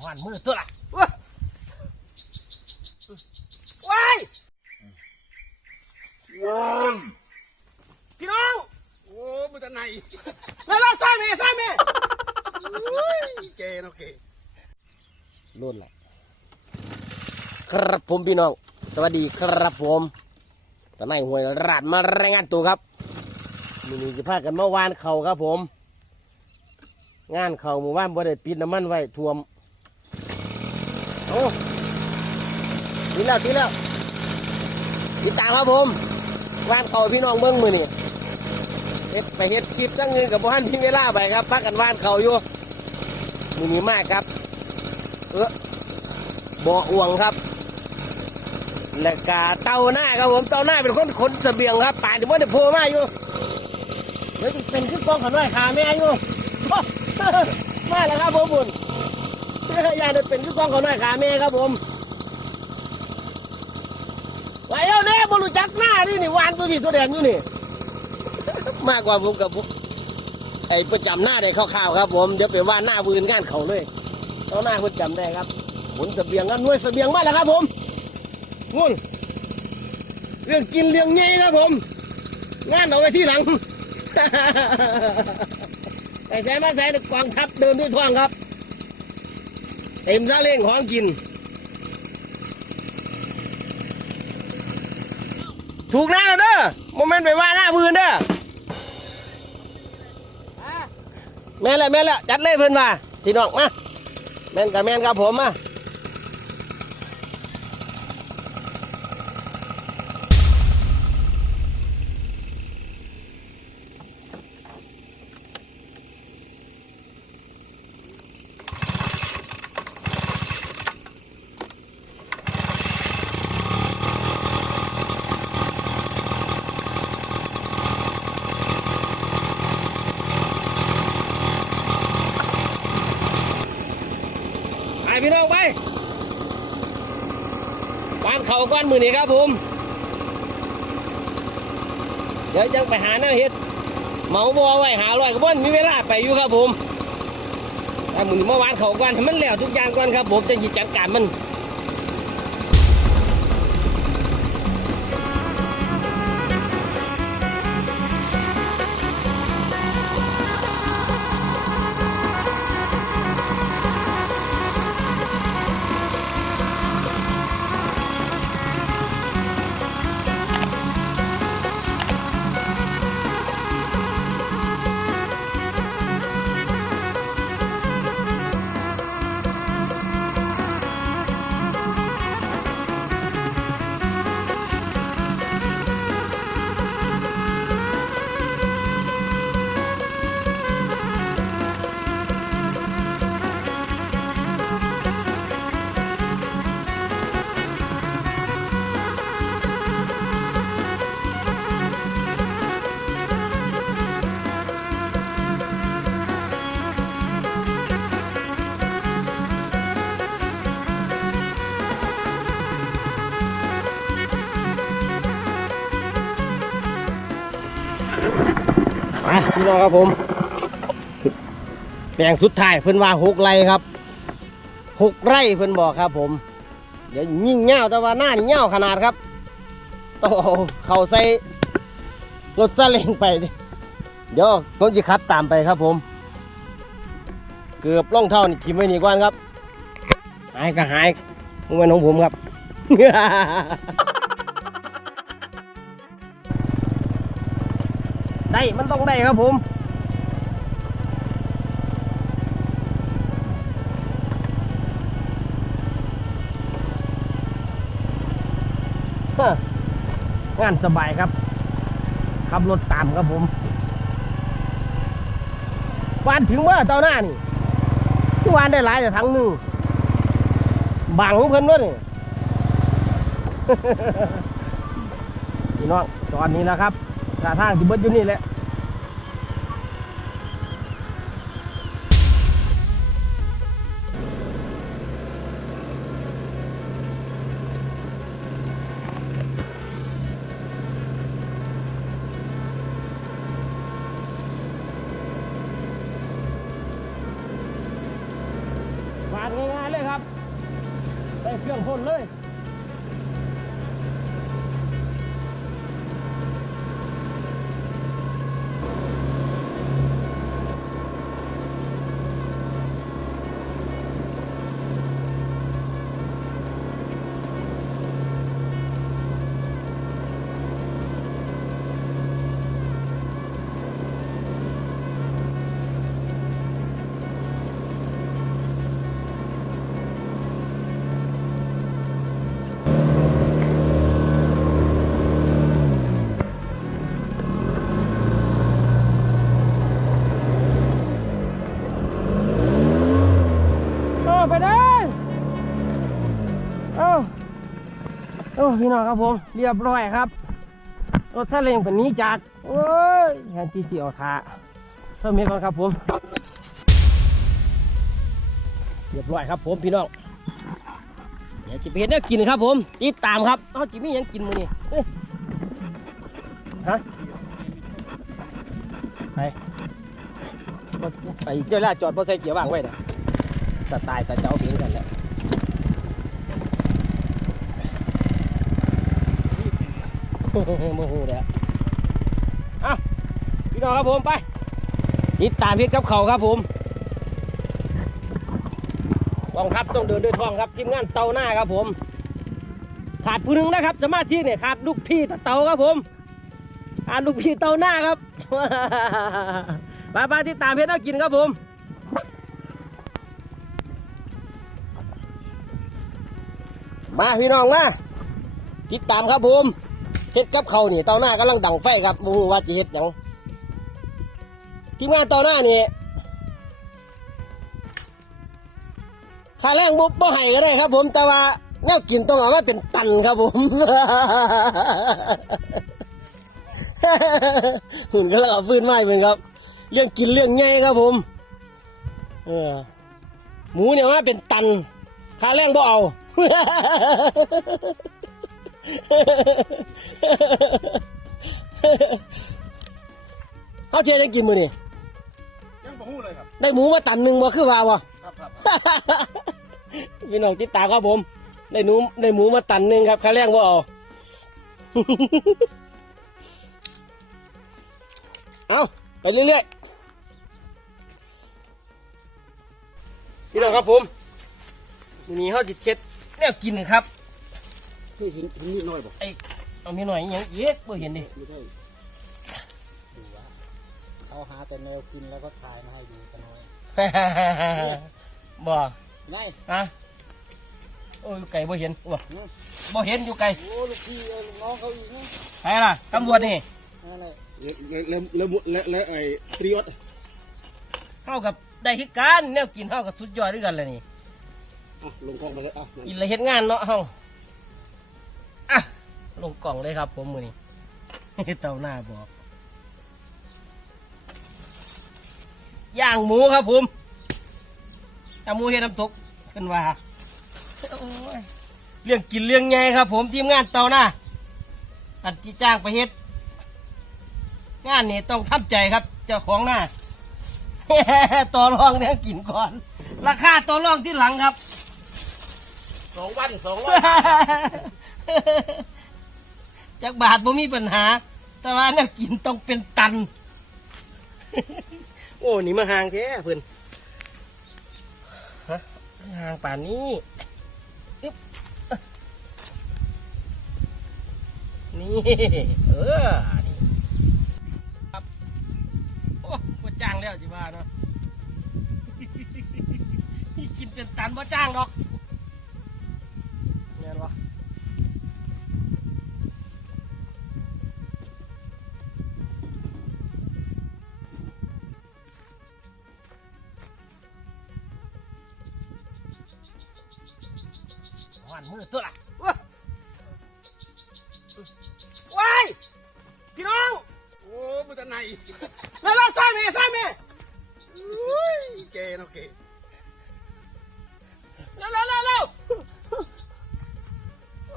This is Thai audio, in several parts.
หอนมือตัวละว้าว้ายพี่น้อง โอ้มันจะไหนแล้วเราใช่ไหมใช่ไหมอุ้ยเกนโอเครุ่นละครับผมพี่น้อง สวัสดีครับผมตอนนี้หวยราดมารายงานตัวครับมีนี่จะพากันเมื่อวานเขาครับผม งานเขาหมู่บ้านบ่ได้ปิดน้ำมันไว้ท่วม โอ้ติดแล้วติดแล้วติดตามครับผมวานเขาพี่น้องเบิ้งมือนี่เฮ็ดไปเฮ็ดคลิปตั้งเงินกับบ้านพี่เวลาไปครับพักกันว่านเขาอยู่มือนี้มากครับ เออบ่ออ่วงครับแล้วก็เต้าหน้าครับผมเต้าหน้าเป็นคนขนเสบียงครับป่านที่ว่าได้โผล่มาอยู่เดี๋ยวเป็นขึ้นกองขันไว้ขาแม่อยู่มาแล้วครับผมบุญ ยายได้เป็นขึ้นกองเขันไว้ขาแม่ครับผมไหวแล้วเนี่ยบรูจักหน้านี่นี่วานตัวนี้ตัวแดงอยู่นี่ มากกว่าผมกับผมไอ้ประจำหน้าได้คร่าวๆครับผมเดี๋ยวไปว่าหน้าบืนงานเขาเลยเต้าหน้าคนจำได้ครับขนเสบียงกันหน่วยเสบียงมาแล้วครับผมงุ่นเรื่องกินเรื่องใหญ่ครับผม งานเอาไว้ที่หลังไปใช้มาใช้กองทัพเดินด้วยท้องครับ เต็มซาเล้งของกิน ถูกหน้าแล้วเด้อโมเมนต์ไปว่าหน้าพื้นเด้อแม่นแหละแม่นแหละจัดเลยเพื่อนมาที่น้องมาแม่นกับแม่นกับผมมา พี่น้องไปบ้านเขาก้อนมือนี่ครับผม เดี๋ยวจังไปหาแนวเฮ็ดเหมาบัวไว้หาลอยกระบอนมีเวลาไปอยู่ครับผมแต่มือนี้เมื่อวานเขาก้อนมันแล้วทุกอย่างก่อนครับผมจะหยิจัดการมัน น้องครับผมแปลงสุดท้ายเพิ่นว่าหกไร่ครับหกไร่เพิ่นบอกครับ ผม เดี๋ยวยิ่งเงาแต่ว่าหน้านี่เงาขนาดครับต้องเอาเข่าใส่รถซาเล้งไป เดี๋ยวผมจะขับตามไปครับ ผม เกือบล่องเท่านี่ทิมไว้นี่ก่อนครับ หายก็หายมันเป็นของผมครับ ได้มันต้องได้ครับผมงานสบายครับขับรถตามครับผมวานถึงเมื่อเจ้าหน้านี่ที่วานได้หลายแต่ทั้งหนึ่งบังเพิ่นวะนี่พี่น้องตอนนี้นะครับท่าทางที่เบิดอยู่นี่แหละ พี่น้องครับผม เรียบร้อยครับ รถซาเล้งเป็นนี้จากโอ้ยแทนที่จะเอาทาเพิ่มเมก่อนครับผม เรียบร้อยครับผมพี่น้องเดี๋ยวจิเพ็ดเนี่ยกินครับผมติดตามครับเอาจิมีหยังกินมือนี้เอ้ยฮะไปไปเจ้าล่าจอดบ่ใส่เกียร์ว่างไว้นะสไตล์แต่เจ้าเพียงกันแหละ โมโหเลยอะพี่น้องครับผมไปติดตามเพชรกับเขาครับผมกองทัพต้องเดินด้วยท้องครับทีมงานเตาหน้าครับผม ขาดผู้นึงนะครับสมาธิเนี่ยขาดลูกพี่เตาครับผมขาดลูกพี่เตาหน้าครับไปไปที่ตามเพชรน่ากินครับผมมาพี่น้องมาติดตามครับผม ฮ็ดกับเขานี่เตาหน้ากำลังดังไฟครับมูว่าจะเฮ็ดหยังทีมงานเตาหน้านี่ค่าแรงบ่บ่ให้ก็ได้ครับ ผมแต่ว่าแนวกินต้องเอามาเป็นตันครับผมหุ่นก็แล้วเอาฟืนไม้เหมือนครับ เรื่องกินเรื่องไงครับผม เออ หมูเนี่ยมาเป็นตันค่าแรงบ่เอา เขาเชื่อได้กินมือนี่ยังบ่ฮู้เลยครับ ได้หมูมาตันหนึ่งบ่คือว่าวะครับครับพี่น้องติดตามครับผม ได้หนูได้หมูมาตันหนึ่งครับค่าแรงว่าเอาเอาไปเรื่อยๆพี่น้องครับผมมื้อนี้เขาจิเช็ดแนวกินครับ นี่เห็นเห็นนิดหน่อยบ่ไอเอามีหน่อยอหยังเย็กบ่เห็นดิไม่ใช่ดูว่าเขาหาแต่แนวกินแล้วก็ถ่ายมาให้ดูกันน้อยบ่ไงอะโอ้ยไก่บ่เห็นบ่บ่เห็นอยู่ไก่โอ้ลูกพี่เอาลูกน้องเขาอีกนะใครล่ะตำรวจนี่นั่นแหละเริ่มเริ่มเริ่มแล้วไอ้ปริยศเท่ากับได้คือกันแนวกินเท่ากับสุดยอดด้วยกันเลยนี่อะลงกองมาเลยอะนั่นกินเลยเฮ็ดงานเนาะเฮาอะ ลงกล่องเลยครับผมมือนี้เต่าหน้าบอกย่างหมูครับผมย่างหมูเฮ็ดน้ำตกขึ้นว่าโอ้ยเรื่องกินเรื่องใหญ่ครับ ผมทีมงานเต่าหน้าตัดจีจ้างไปเฮ็ดงานนี้ต้องทำใจครับ เจ้าของหน้าต่อรองเนี่ยกินก่อน ราคาต่อรองที่หลังครับสองวันสองวัน จากบาทบ่มีปัญหา แต่ว่าแนวกินต้องเป็นตัน โอ้นี่มาห่างแท้เพื่อนฮะห่างป่านนี้ นี่ เออครับโอ้บ่จ้างแล้วจิว่าเนาะนี่กินเป็นตันบ่จ้างดอกแม่นวะหวานมือ ตัวละว้าว้ายพี่น้องโอ้มันจะไหนแล้วเราใส่แม่ใส่แม่อุ้ยเจเนาะเกแล้วแล้วแล้วแล้ว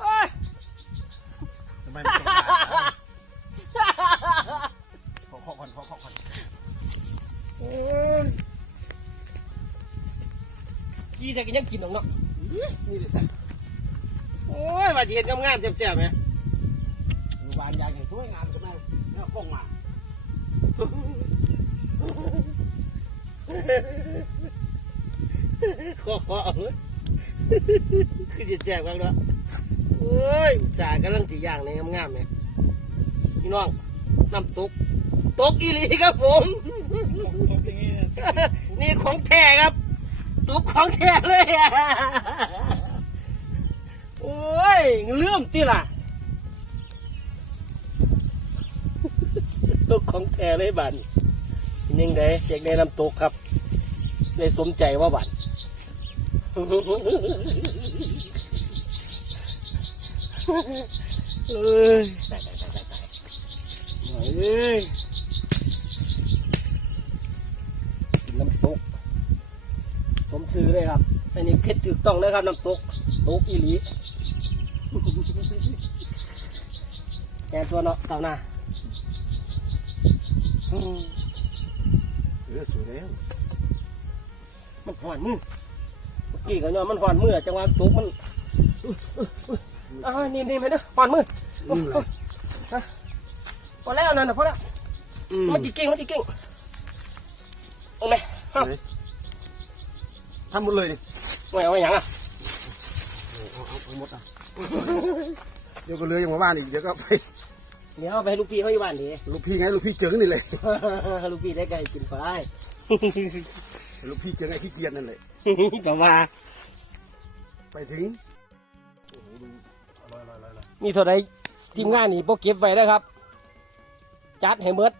ว้ายทำไมไม่ได้ขอขอก่อนขอขอก่อนโอ้ยกี่แต่ก็ยังกินหรอกเนาะนี่เด็ดสัโอ้ ยว่าจะเห็นงามๆแซ่บๆไหมอยู่บ้านยางให้สวยงามใช่ไหมแล้วกล้องมาขอขอเอาเลยคือจะแซ่บกันเนาะโอ้ยอุตสาห์กำลังสีย่างในงามๆเนี่ยพี่น้องน้ำตก ตกอีหลีครับผม นี่ของแท้ครับ ตกของแท้เลยอะ โอ้ยเลื่อมตีล่ะ ตกของแท้เลยบัดนยังไงอยากได้น้ำตกครับได้สมใจว่าบัดเอ้ยตายตายตายตายตายเอ้ยกินน้ำตก ผมซื้อเลยครับ อันนี้เพชรถูกต้องเลยครับน้ำตกตกอีหลี แกนตัวเนาะเต่าหน้าอืมเออสวยแล้วมันหอนมือเมื่อกี้ก็ย้อนมันหอนมือจังหวะตกมันอุ๊ยอุ๊ยอุ๊ยอ้าวนี่นี่ไปเด้อหอนมือโอ้โอ้ฮะพอแล้วนั่นน่ะพอแล้วมันจีเก่งมันจีเก่งเอาไหมเอาทำหมดเลยดิไว้เอาไว้หยังอะเอาเอาเอาหมดอะเดี๋ยวก็เลยยังมาบ้านอีกเดี๋ยวก็ไป เดี๋ยวเอาไปให้ลูกพี่เขาอยู่บ้านดิ ลูกพี่ไงลูกพี่เจิงนี่เลย ลูกพี่ได้ไก่กินไปลูกพี่เจิงไอ้ขี้เกียจนั่นแหละจะมาไปถึงโอ้โหดูลอยลอยลอยลอยมีเท่าไรทีมงานนี่พวกเก็บไว้ได้อครับ จัดให้เบิด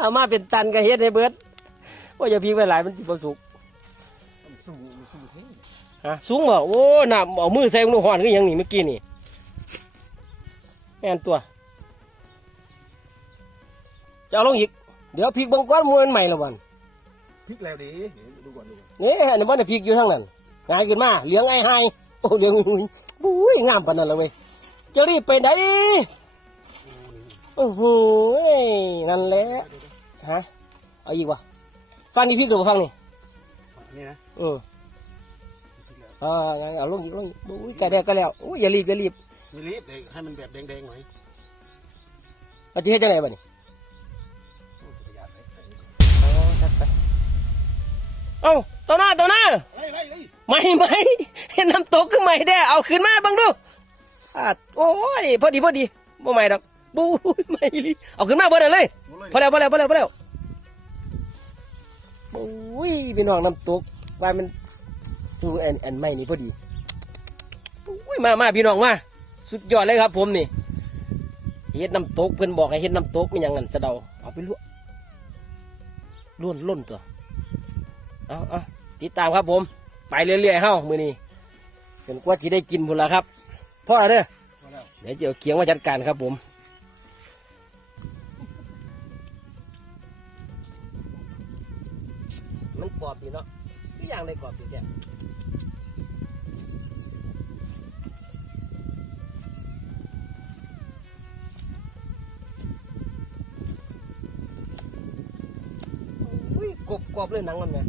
เอามาเป็นตันก็เฮ็ดให้เบิดว่าอย่าพิงไว้หลายมันสิบ่สุกมันสู้มันสู้เท่ฮะสูงบ่โอ้น้ำเอามือใส่ลูกหอนคือหยังนี่เมื่อกี้นี่แม่นตัว จะเอาลงอีก เดี๋ยวพริกเบางก้อนมวนใหม่ละวันพลิกแล้วดิเดี๋ยวดูก่อนดูก่อนนี่อันนี้มันพริกอยู่ทั้งนั้นง่ายขึ้นมาเลี้ยงไอ้ไฮโอ้เลี้ยงบุ้ยงามปานนั้นเลยเว้ยจะรีบไปไหนโอ้โหนั่นแหละฮะเอาอีกวะฟังอีกพริกหรือเปล่าฟังนี่อันนี่นะเอออ่างั้นเอาลงอีกลงอีกบุ้ยใกล้แล้วใกล้แล้วโอ้ยอย่ารีบอย่ารีบไม่รีบเดี๋ยวให้มันแบบแดงๆหน่อยเอาจะเฮ็ดจังไงบ้านี่ เอาตัวหน้าตัวหน้าไม่ไม่เห็นน้ำตกขึ้นใหม่ได้เอาขึ้นมาบังดูอาดโอ้ยพอดีพอดีบ่ใหม่ดอกบูไม่ลิเอาขึ้นมาเบิดเลยหมดเลยพอแล้วพอแล้วพอแล้วพอแล้วบู๊ยพี่น้องน้ำตกว่ามันดูแอันอันใหม่นี่พอดีบูยมามาพี่น้องมาสุดยอดเลยครับ ผมนี่เฮ็ดน้ำตกเพิ่นบอกให้เฮ็ดน้ำตกมันหยังงั้นสดาเอาไปลวกล้วนล้นตัว เอาเอาติดตามครับผม ไปเรื่อยๆเฮ้ามือนี้เป็นกว่าที่ได้กินพุ่นละครับพ่อเด้ออแล้วเดี๋ยวจะเอาเคียงมาจัดการครับผมมันกรอบดีเนาะทุกอย่างได้กรอบดีแค่อุ้ยกรอบกรอบเลยหนังมันเนี่ย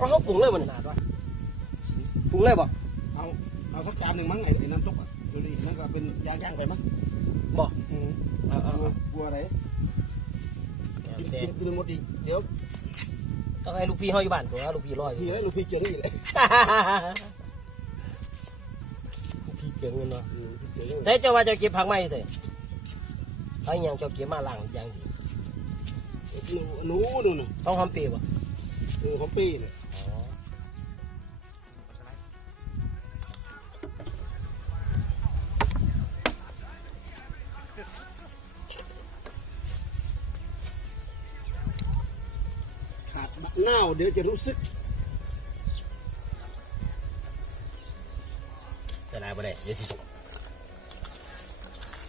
เอาเขาปรุงเลยมันหนาด้วยปรุงเลยบ่เอาเอาสักจานหนึ่งมั้งไอ้ไอ้น้ำซุปอะดูดินั่นก็เป็นย่างๆไปมั้งบ่อืมเอาเอากลัวเอากลัวอะไรกินแดกิงนกินหมดอีกเดี๋ยวต้องให้ลูกพี่ห้อยอยู่บ้านตัวลูกพี่รออยู่พี่แล้วลูกพี่เจอนี่แหละลูกพี่เก่งเงินเนาะอืมพี่เจอนี่แต่เจ้าว่าเจะเก็บผักไหมเถอะเอาอหย่างเจ้าเก็บมาล้างอย่างดีหนูหนูหนูต้องหอมเปรี้ยวบ่หนูของปีเนี่ย ดี๋ยวจะรู้สึกจะได้บ่ได้เดี๋ยวสิ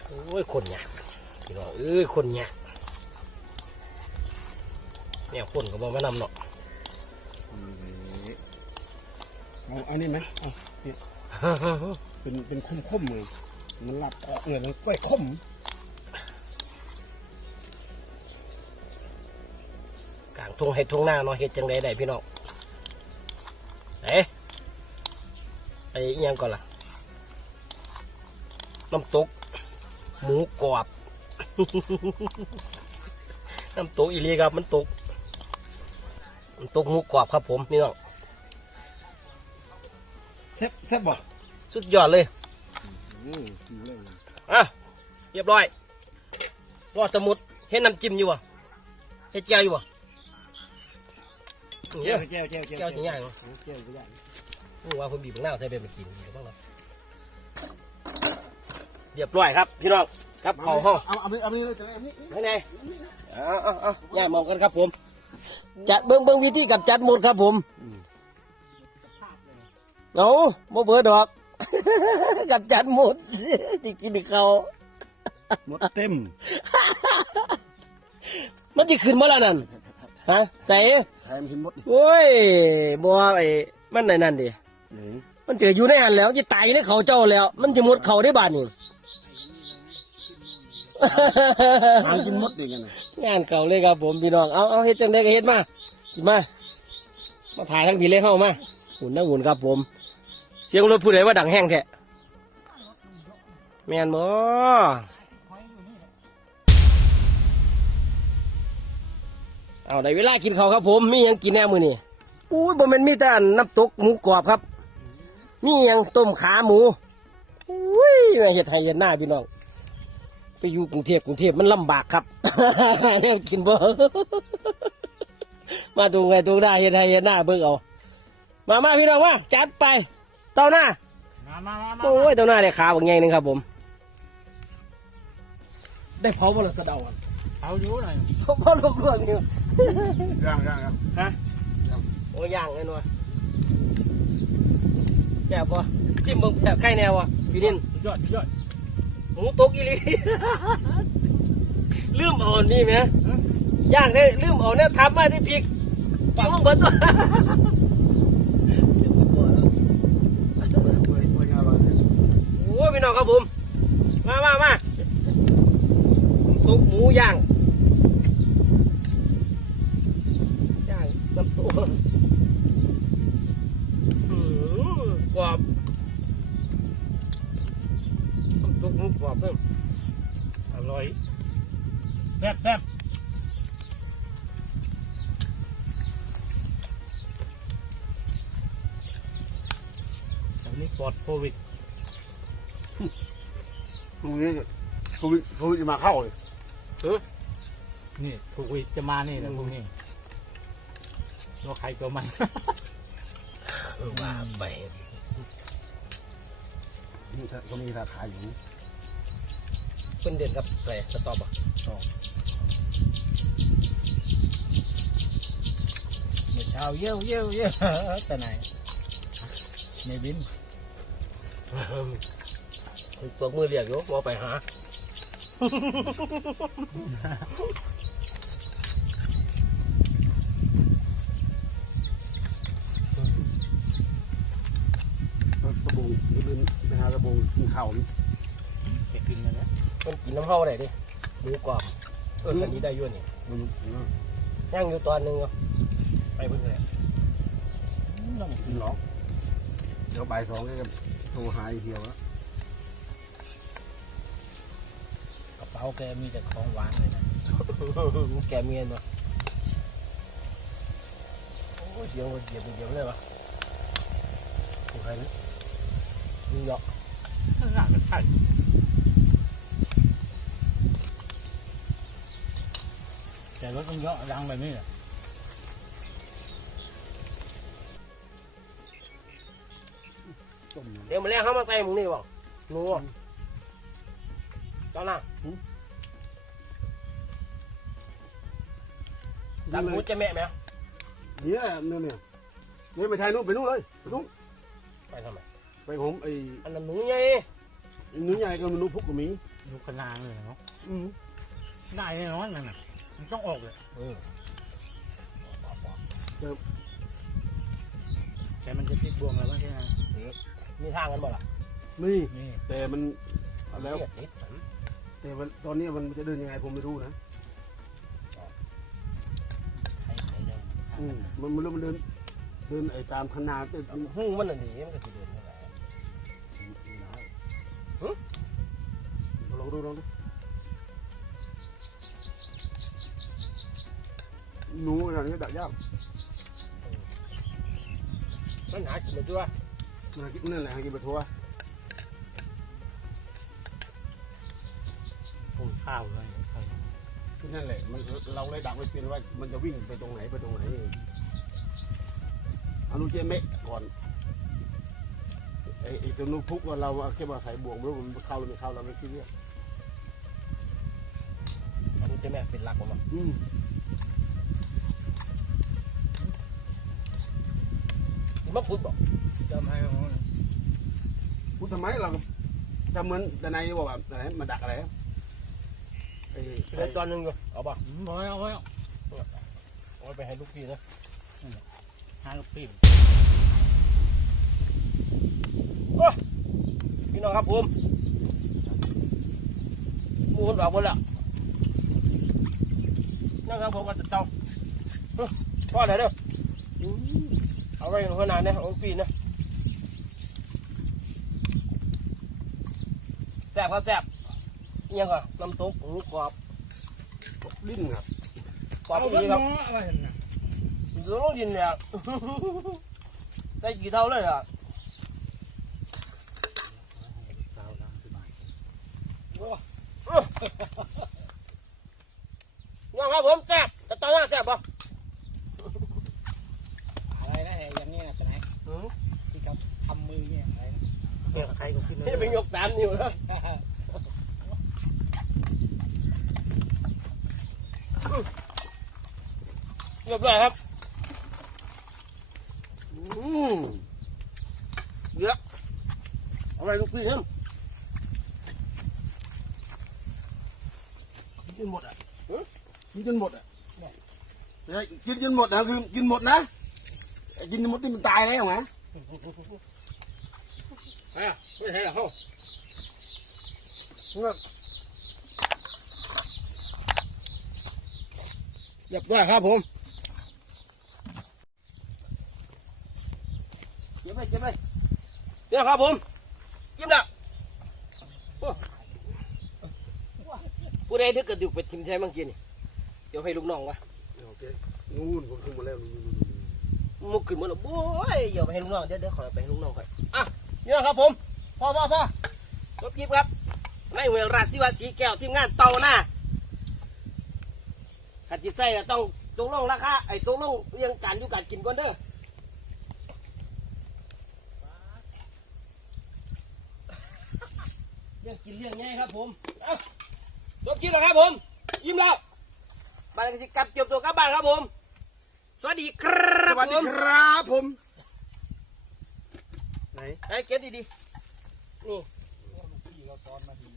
โอ้ยคนยากพี่น้องเอ้ยคนยากเนี่ยคนก็บอกมานำเนาะเอาอันนี้ไหมเอาเนี่ยเป็นเป็นคมคมๆเลยมันหลับออกเลยมันกล้วยคม ทงให้ทงหน้าเนาะเฮ็ดจังไดได้พี่น้องไอ้อิหยังก่อนล่ะ น้ำตก หมูกรอบ น้ำตกอีเลียครับมันตกน้ำตกหมูกรอบครับผมนี่น้องแซ่บแซ่บบ่สุดยอดเลยอืมกินเลยอะเรียบร้อยรอดสมุดเห็นน้ำจิ้มอยู่วะเห็ดเจียวอยู่วะแก้ เนี่วยแก้วแก้วแก้วจะย่างแก้วจะย่างนี่ว่าผมบีบมะนาวใส่ไปมากินเดี๋ยวบ้างเนาะเรียบร้อยครับ พี่น้องครับเข่าห้องเอาเอาเอาเอาเลยจะได้อันนี้ไหนไหนเอาเอาเอาย่ามองกันครับผม จัดเบิ้งเบิ้งวิธีกับจัดหมดครับผมเอาบ่เบื่อดอก กับจัดหมดที่กินเขาหมดเต็ม มันจะขึ้นมาแล้วนั่น ฮะใส่แถมกินหมดดิโอ้ยบัวไอ้มันไหนนั่นดิเหลือมันจะอยู่ในหันแล้วจะตายอยู่ในเขาเจ้าแล้ว มันจะหมดเขาได้บาดนี่ทานกินหมดดิกันนะงานเก่าเลยครับผมพี่น้องเอาเอาเฮ็ดจังไดก็เฮ็ดมากินมา มาถ่ายทั้งพี่เลยเข้ามาหุ่นนะหุ่นครับผม เสียงรถผู้ใดว่าดังแห้งแท้แม่นบ่ เอาได้เวลากินข้าวครับผม มีหยังกินแน่มื้อนี้อุ้ยบ่แม่นมีแต่อันน้ำตกหมูกรอบครับ มีหยังต้มขาหมูอุ้ยแม่เฮ็ดให้เฮ็ดหน้าพี่น้อง ไปอยู่กรุงเทพกรุงเทพมันลำบากครับแนวกินบ่ มาตรงไงตรงได้เฮ็ดให้เฮ็ดหน้าเบิ่งเอา มามาพี่น้องมาจัดไป เต้าหน้ามามามามาโอ้ยเต้าหน้าได้ขาบางใหญ่หนึงครับผม ได้เผาบ่ล่ะสะเดาอะเอาอยู่หน่อยเขาเผาลวกๆนี่ย่างย่างย่างฮะโอ้ย่างไอ้หนัวแซ่บบ่ชิมเบิ่งแซ่บไข่แนวอะพี่นินสุดยอดสุดยอดหมูตกอีหลีลืมเอาอันนี่ไหมย่างได้ลืมเอาเนี่ยทำมาที่พริกปังเบิดตัวโอ้ยพี่น้องครับผม มามามาซุปหมูย่าง ปลอดโควิดพรุ่งนี้โควิดโควิดจะมาเข้าเลยนี่โควิดจะมานี่แหละพวกนี้ตัวใครตัวมันเออว่าไปนี่ถ้าเขามีราคาอยู่เพิ่นเด่นกับแปรสต๊อปอะเมื่อเช้าเยี่ยวเยี่ยวเยี่ยวแต่ไหนในบิน ตัวมือเรียกอยู่ว่าไปหากระบงเดินไปหาระบงกินข้าวนี่จะกินแล้วนะมันกินน้ำเฮาอะได้ดิหมูกรอบเอออันนี้ได้ยุ่นี่มันย่างอยู่ตอนหนึงอะไปเพิ่นเลยต้องกินหรอ เดี๋ยวบ่ายสองก็โทรหาอีกเดียวแล้วกระเป๋าแกมีแต่ของหวานเลยนะ แกเมียนวะโอ้ยเดี๋ยวเดี๋ยวเดี๋ยวเลยวะดูใครนะมึงเหยาะน่าจะใช่แต่รถต้องเยอะดังแบบนี้แหละ ต้มเดี๋ยวมาแล้วเขามาใส่หมึงนี่บ่หนูอะตอนน่ะดังหมูจะแม่ไหมเนี่ยเนี่ยเนี่ยเนี่ยไปไทยนู้นไปนู้นเลยไปนู้นไปทำไมไปผมไอ้อันนั้นหนูไงหนุ่ใหญ่กับหนุ่พุกกับมีดูขนาดเลยเนาะอืมได้แน่นอนนั่นน่ะมันต้องออกเลยเออแต่มันจะติดบวงแล้วว่าใช่ไหม มีทางกันบ่ล่ะนี่นี่แต่มันแล้วแต่มันตอนนี้มันจะเดินยังไงผมไม่รู้นะให้นทางอืมมันมันเดินเดินไอ้ตามขนาดเดินมันหูมันน่ะหนีมันก็สิเดินนั่นแหละลองดูลองดูหนูอะไรนี้ดักยากมันหากินหาด้วย มันกินนั่นแหละให้กินปลาทัวโอ้ยข้าวเลยข้าวที่นั่นแหละมันเราเลยดักไว้เป็นว่ามันจะวิ่งไปตรงไหนไปตรงไหนเอาลูกเจเมะก่อนไอ้ไอ้ตัวนู้นพุกว่าเราแค่มาใส่บ่วงไม่รู้มันเข้าหรือไม่เข้าเราไม่คิดเนี่ยมันจะแม่เป็นหลักมาอืม มาพูดบอกจำให้เขาพูดทำไมเราก็จำเหมือนแต่ในบอกว่าไหนมาดักอะไรไอ้เดี๋ยวตอนหนึงอยู่เอาป่ะอืมเอาไว้เอาไว้เอาเอาไปให้ลูกพี่นะหาลูกปีนพี่น้องครับผมหมูคนออกหมดแล้วนั่งครับผมก็จะเจ้าเอ้อพ่อไหนเด้ออืม เอาไว้ขนาดนี้เอาปีนะแซ่บครับแซ่บอิหยังก่อนน้ำซุปหมูกรอบลิ้นครับกรอบดีครับอะไรเห็นนะดูต้องยินเนี่ยได้กี่เท่าเลยอะสาวดังขึ้นมาน้องครับผมแซ่บจะตอนนั้นแซ่บป่ะ อะไรนะอย่างนี้นะเป็นไงที่เขาทำ มือเนี่ยอะไรนะเกี่ยวกับใครก็ขึ้นนี่เป็นยกตามนิ้วนะเรียบร้อยครับอืมเยอะอาไปลูกพี่เนี่ยกินหมดอะกินจนหมดอะเนี่ยกินจนหมดนะคือกินหมดนะไอ้กินหมดที่มันตายแล้วไหมไป อะไม่ใช่หรอกเขาเรียบร้อยครับผมเก็บไปเก็บไปเนี่ยครับผมยิ้มละโอ้ผู้ใดนึกกระดูกไปทิมใช่เมื่อกี้นี่เดี๋ยวให้ลูกน้องวะโอเคนู่นผมขึ้นมาแล้วนู่นนู่นนู่นมุกขึ้นมาแล้วโอ้ยเดี๋ยวไปให้ลูกน้องเดี๋ยวเดี๋ยวขอไปให้ลูกน้องก่อนอะ เนี่ยครับผมพ่อพ่อพ่อรถกิบครับในเวลราชสิวาสีแก้วทีมงานเตาหน้าขัดจิตใส่ต้องตกลงราคาไอ้ตกลงเรื่องการอยู่การกินก่อนเด้อเรื่องกินเรื่องไงครับผมเอาจบกินแล้วครับผม ยิ้มแล้วบ้านกสิกลับจบตัวกับบ้านครับผม สวัสดีครัสบวัสผดีมครับผม ไหนไอ้เก็บดีดีๆนี่พี่เราซ้อนมาดี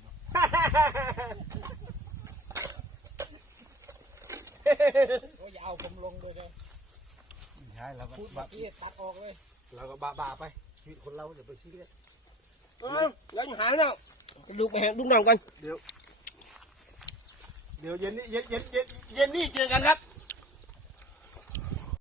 โอ้ยเอาผมลงด้วยเลยใช่แล้วก็พูดแบบนี้ตัดออกเลยเราก็บ้าบ้าๆไปชีวิตคนเราอย่าไปคิดเลยเออแล้วอยู่หางแล้วลูกไปหาลูกน้องกันเดี๋ยวเย็นนี้เย็นเย็นเย็นเย็นนี่เจอกันครับ